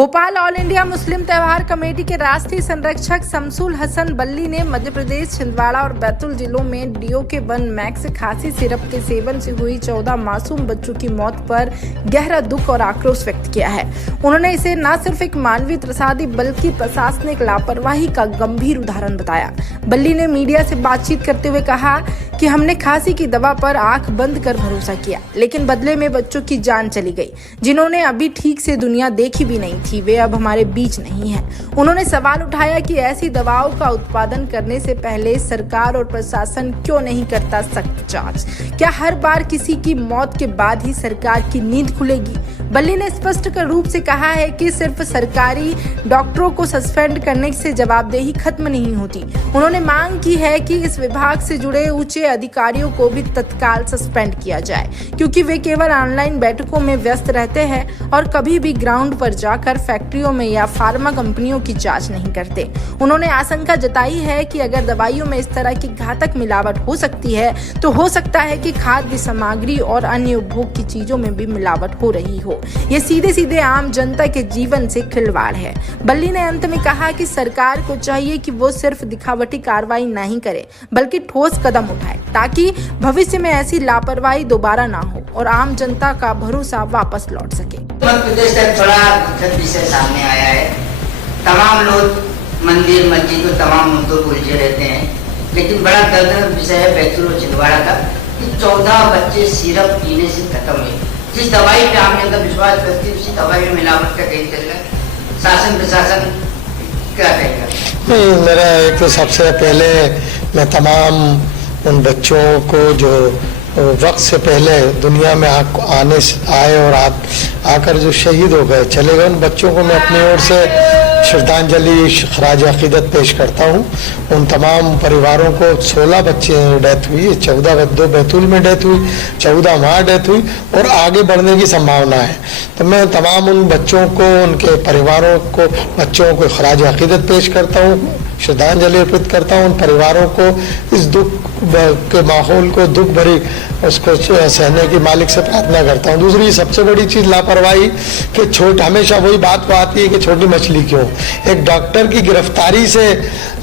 Bhopal all India Muslim त्योहार committee के राष्ट्रीय संरक्षक शमसुल हसन बल्ली ने मध्य प्रदेश छिंदवाड़ा और बैतूल जिलों में डीओ के 1 मैक्स खांसी सिरप के सेवन से हुई 14 मासूम बच्चों की मौत पर गहरा दुख और आक्रोश व्यक्त किया है। उन्होंने इसे न सिर्फ एक मानवीय त्रसादी बल्कि प्रशासनिक लापरवाही का गंभीर उदाहरण बताया। बल्ली ने मीडिया से बातचीत करते हुए कहा कि हमने खांसी की दवा पर आंख बंद कर भरोसा किया, लेकिन बदले में बच्चों की जान चली गई जिन्होंने अभी ठीक से दुनिया देखी भी नहीं थी। वे अब हमारे बीच नहीं हैं। उन्होंने सवाल उठाया कि ऐसी दवाओं का उत्पादन करने से पहले सरकार और प्रशासन क्यों नहीं करता सख्त जांच? क्या हर बार किसी की मौत के बाद ही सरकार की नींद खुलेगी? बल्ली ने स्पष्ट रूप से कहा है कि सिर्फ सरकारी डॉक्टरों को सस्पेंड करने से जवाबदेही खत्म नहीं होती। उन्होंने मांग की है कि इस विभाग से जुड़े उच्च अधिकारियों को भी तत्काल सस्पेंड किया जाए, क्योंकि वे केवल ऑनलाइन बैठकों में व्यस्त रहते हैं और कभी भी ग्राउंड पर जाकर फैक्ट्रियों में या फार्मा कंपनियों की जांच नहीं करते। उन्होंने आशंका जताई है कि अगर दवाइयों में इस तरह की घातक मिलावट हो सकती है तो हो सकता है कि खाद्य सामग्री और अन्य उपभोग की चीजों में भी मिलावट हो रही हो। ये सीधे सीधे आम जनता के जीवन से खिलवाड़ है। बल्ली ने अंत में कहा कि सरकार को चाहिए कि वो सिर्फ दिखावटी कार्रवाई नहीं करे बल्कि ठोस कदम उठाए ताकि भविष्य में ऐसी लापरवाही दोबारा ना हो और आम जनता का भरोसा वापस लौट सके। मध्य प्रदेश का थोड़ा दुखद विषय सामने आया है। तमाम लोग मंदिर मस्जिद और तमाम मुद्दों को उलझे रहते हैं, लेकिन बड़ा दर्दनाक विषय है बैतूल और छिंदवाड़ा का कि 14 बच्चे सिरप पीने से खत्म हुए। जिस दवाई पे हमने अंदर विश्वास करती उसी दवाई में मिलावट का कहीं चल रहा है। शासन प्रशासन क्या कहेगा? मेरा एक तो सबसे पहले मैं तमाम उन बच्चों को जो वक्त से पहले दुनिया में आए और आकर जो शहीद हो गए चले गए, उन बच्चों को मैं अपनी ओर से श्रद्धांजलि खराज अकीदत पेश करता हूँ। उन तमाम परिवारों को 16 बच्चे डेथ हुई, 2 बैतूल में डेथ हुई, 14 वहाँ डेथ हुई और आगे बढ़ने की संभावना है। तो मैं तमाम उन बच्चों को, उनके परिवारों को, बच्चों को खराज अकीदत पेश करता हूँ, श्रद्धांजलि अर्पित करता हूँ। उन परिवारों को इस दुख के माहौल को दुख भरी उसको सहने की मालिक से प्रार्थना करता हूँ। दूसरी सबसे बड़ी चीज़ लापरवाही कि हमेशा वही बात आती है कि छोटी मछली क्यों। एक डॉक्टर की गिरफ्तारी से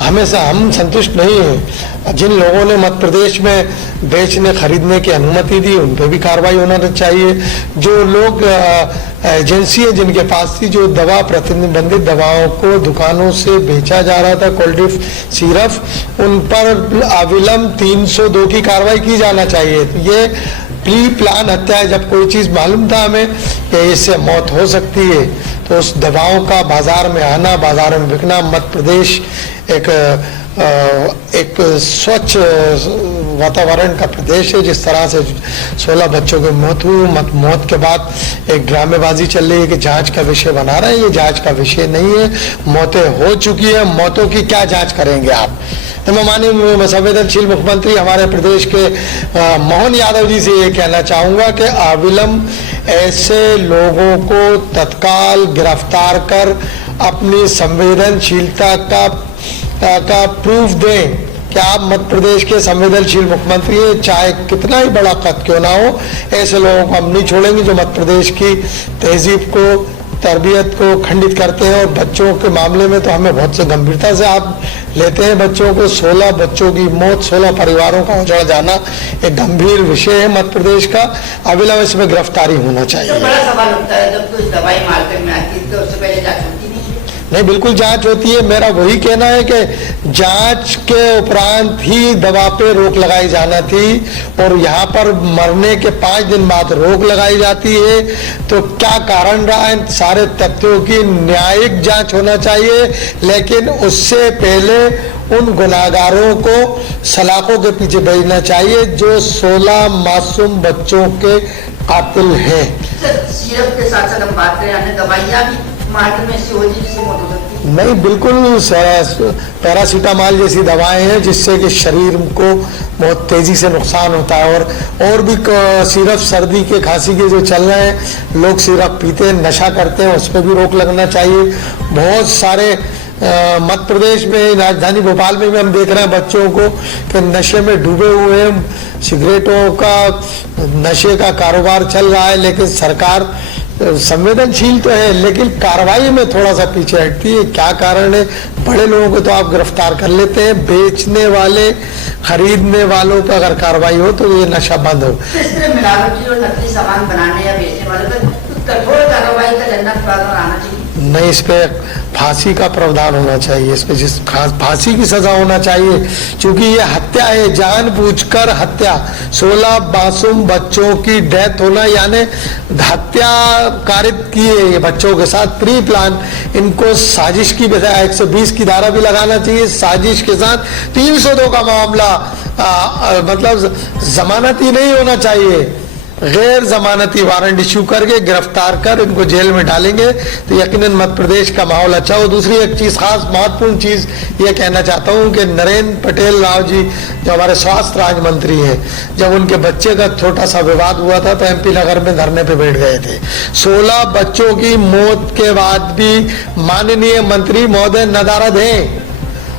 हमेशा हम संतुष्ट नहीं हैं। जिन लोगों ने मध्य प्रदेश में बेचने खरीदने की अनुमति दी उन पर भी कार्रवाई होना चाहिए। जो लोग एजेंसी है जिनके पास थी जो दवा प्रतिबंधित दवाओं को दुकानों से बेचा जा रहा था, कोल्ड सिरप, उन पर अविलंब 302 की कार्रवाई की जाना चाहिए। ये प्री प्लान हत्या है। जब कोई चीज़ मालूम था हमें कि इससे मौत हो सकती है तो उस दवाओं का बाजार में आना, बाजार में बिकना। मध्य प्रदेश एक स्वच्छ वातावरण का प्रदेश है। जिस तरह से 16 बच्चों की मौत हुई, मौत के बाद एक ड्रामेबाजी चल रही है कि जांच का विषय बना रहे हैं। ये जांच का विषय नहीं है। मौतें हो चुकी है, मौतों की क्या जांच करेंगे आप? तो मैं माननीय संवेदनशील मुख्यमंत्री हमारे प्रदेश के मोहन यादव जी से ये कहना चाहूँगा कि अविलंब ऐसे लोगों को तत्काल गिरफ्तार कर अपनी संवेदनशीलता का प्रूफ दें कि आप मध्य प्रदेश के संवेदनशील मुख्यमंत्री हैं। चाहे कितना ही बड़ा कद क्यों ना हो, ऐसे लोगों को हम नहीं छोड़ेंगे जो मध्य प्रदेश की तहजीब को, तरबियत को खंडित करते हैं। और बच्चों के मामले में तो हमें बहुत से गंभीरता से आप लेते हैं। बच्चों को 16 बच्चों की मौत, 16 परिवारों का उजड़ जाना एक गंभीर विषय है मध्य प्रदेश का। अविलंब इसमें गिरफ्तारी होना चाहिए। बड़ा सवाल उठता है जब कोई दवाई मार्केट में आती है तो उससे पहले जांच होती नहीं, बिल्कुल जांच होती है। मेरा वही कहना है कि जांच के उपरांत ही दवा पे रोक लगाई जाना थी और यहाँ पर मरने के 5 दिन बाद रोक लगाई जाती है। तो क्या कारण रहा है? सारे तथ्यों की न्यायिक जांच होना चाहिए, लेकिन उससे पहले उन गुनाहगारों को सलाखों के पीछे भेजना चाहिए जो 16 मासूम बच्चों के कातिल हैं। सिरप के साथ साथ हम बात करें अन्य दवाइयाँ भी मार्केट में हो जिससे मौत हो सकती है? नहीं, बिल्कुल पैरासीटामॉल जैसी दवाएं हैं जिससे कि शरीर को बहुत तेजी से नुकसान होता है। और भी सिरप सर्दी के खांसी के जो चल रहे हैं, लोग सिरप पीते हैं, नशा करते हैं, उस पर भी रोक लगना चाहिए। बहुत सारे मध्य प्रदेश में, राजधानी भोपाल में भी हम देख रहे हैं बच्चों को कि नशे में डूबे हुए हैं। सिगरेटों का, नशे का कारोबार चल रहा है, लेकिन सरकार संवेदनशील तो है, लेकिन कार्रवाई में थोड़ा सा पीछे हटती है। क्या कारण है? बड़े लोगों को तो आप गिरफ्तार कर लेते हैं, बेचने वाले, खरीदने वालों पर अगर कार्रवाई हो तो ये नशा बंद हो। इस तरह मिलावटी और नकली सामान बनाने या बेचने वाले पर कठोर कार्रवाई का दंडात्मक प्रावधान आना चाहिए। नहीं, इस पे फांसी का प्रावधान होना चाहिए, इस पे फांसी की सजा होना चाहिए, क्योंकि ये हत्या है, जानबूझकर हत्या। 16 मासूम बच्चों की डेथ होना यानी हत्या कारित की है ये बच्चों के साथ, प्री प्लान। इनको साजिश की बजाय 120 की धारा भी लगाना चाहिए, साजिश के साथ 302 का मामला, मतलब जमानती नहीं होना चाहिए, गैर जमानती वारंट इश्यू करके गिरफ्तार कर इनको जेल में डालेंगे तो यकीनन मध्य प्रदेश का माहौल अच्छा हो। दूसरी एक चीज, खास महत्वपूर्ण चीज ये कहना चाहता हूं कि नरेंद्र पटेल राव जी जो हमारे स्वास्थ्य राज्य मंत्री हैं, जब उनके बच्चे का छोटा सा विवाद हुआ था तो MP नगर में धरने पे बैठ गए थे। 16 बच्चों की मौत के बाद भी माननीय मंत्री महोदय नदारद हैं,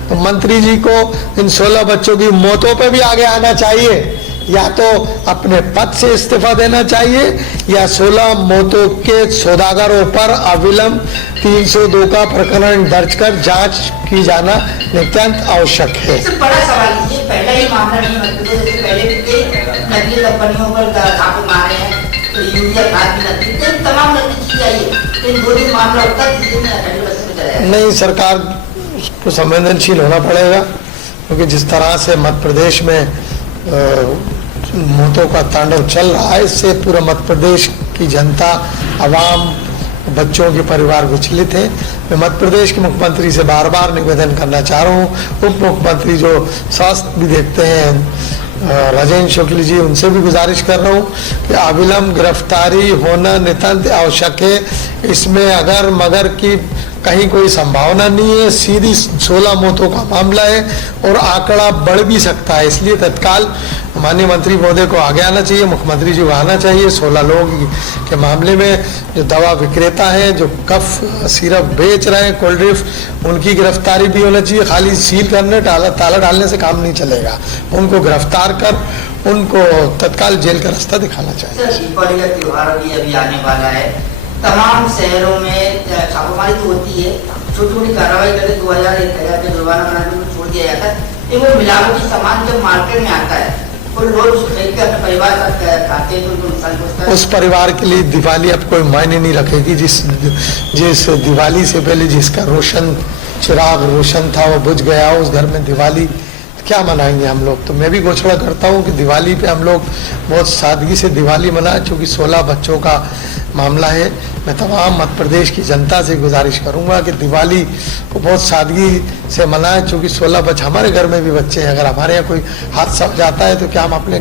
तो मंत्री जी को इन 16 बच्चों की मौतों पे भी आगे आना चाहिए, या तो अपने पद से इस्तीफा देना चाहिए या 16 मौतों के सौदागरों पर अविलंब 302 का प्रकरण दर्ज कर जांच की जाना नितांत आवश्यक है। बड़ा सवाल ये पहला ही मामला नहीं है, इससे पहले भी कई नकली कंपनियों पर छापे मारे हैं, तो यूरिया खाद भी नकली, तमाम नकली चीज आई है। इन 2 दिन मामला होता है, 3 दिन में अकेले बस में चला जाएगा। नहीं, सरकार को संवेदनशील होना पड़ेगा, क्योंकि जिस तरह से मध्य प्रदेश में मौतों का तांडव चल रहा है, इससे पूरा मध्य प्रदेश की जनता, आवाम, बच्चों के परिवार विचलित है। मैं मध्य प्रदेश के मुख्यमंत्री से बार बार निवेदन करना चाह रहा हूँ, उप मुख्यमंत्री जो स्वास्थ्य भी देखते हैं राजेंद्र शुक्ल जी, उनसे भी गुजारिश कर रहा हूँ कि अविलंब गिरफ्तारी होना नितांत आवश्यक है। इसमें अगर मगर की कहीं कोई संभावना नहीं है, सीधी 16 मौतों का मामला है और आंकड़ा बढ़ भी सकता है, इसलिए तत्काल माननीय मंत्री महोदय को आगे आना चाहिए, मुख्यमंत्री जी को आना चाहिए। 16 लोग के मामले में जो दवा विक्रेता हैं, जो कफ सिरप बेच रहे हैं, कोल्ड ड्रिंक, उनकी गिरफ्तारी भी होना चाहिए। खाली सील करने, ताला डालने से काम नहीं चलेगा, उनको गिरफ्तार कर उनको तत्काल जेल का रास्ता दिखाना चाहिए। दीपावली का त्योहार भी अभी आने वाला है, तमाम शहरों में छापेमारी तो होती है, छोटी छोटी कार्रवाई करके 2000-1000 का जुर्माना बनाकर छोड़ दिया जाता है। वो मिलावटी सामान जब मार्केट में आता है और लोग खरीद के अपने परिवार साथ खाते हैं तो उनको नुकसान पहुंचता है। उस परिवार के लिए दिवाली अब कोई मायने नहीं रखेगी। जिस दिवाली से पहले जिसका रोशन चिराग रोशन था वो बुझ गया, उस घर में दिवाली क्या मनाएंगे हम लोग। तो मैं भी घोषणा करता हूँ कि दिवाली पे हम लोग बहुत सादगी से दिवाली मनाएं, क्योंकि 16 बच्चों का मामला है। मैं तमाम मध्य प्रदेश की जनता से गुजारिश करूँगा कि दिवाली को बहुत सादगी से मनाएं, क्योंकि 16 बच्चे, हमारे घर में भी बच्चे हैं, अगर हमारे यहाँ कोई हादसा हो जाता है तो क्या हम अपने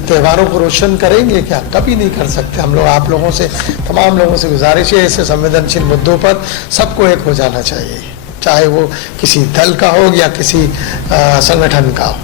त्योहारों को रोशन करेंगे? क्या कभी नहीं कर सकते हम लोग। आप लोगों से, तमाम लोगों से गुजारिश है, ऐसे संवेदनशील मुद्दों पर सबको एक हो जाना चाहिए, चाहे वो किसी दल का हो या किसी संगठन का हो।